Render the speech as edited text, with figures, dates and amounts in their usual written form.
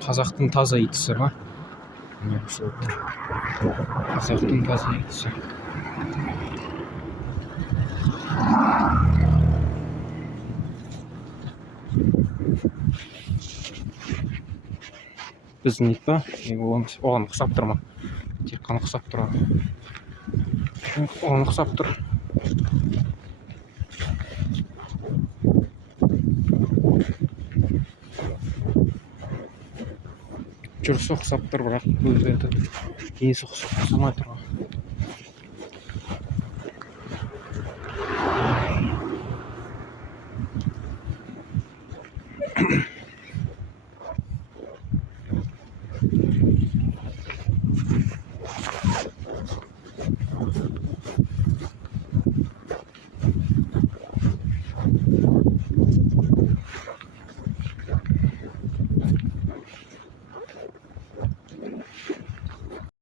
Қазақтың таза итісі ма? Міне ұқсап тұр. Қазақтың таза итісі. Біздің ит па? Оған ұқсап тұр ма? Тек қана ұқсап тұр. Оған ұқсап тұр. Жүрісі ұқсап тұр, бірақ өзі денесі ұқсамай тұр.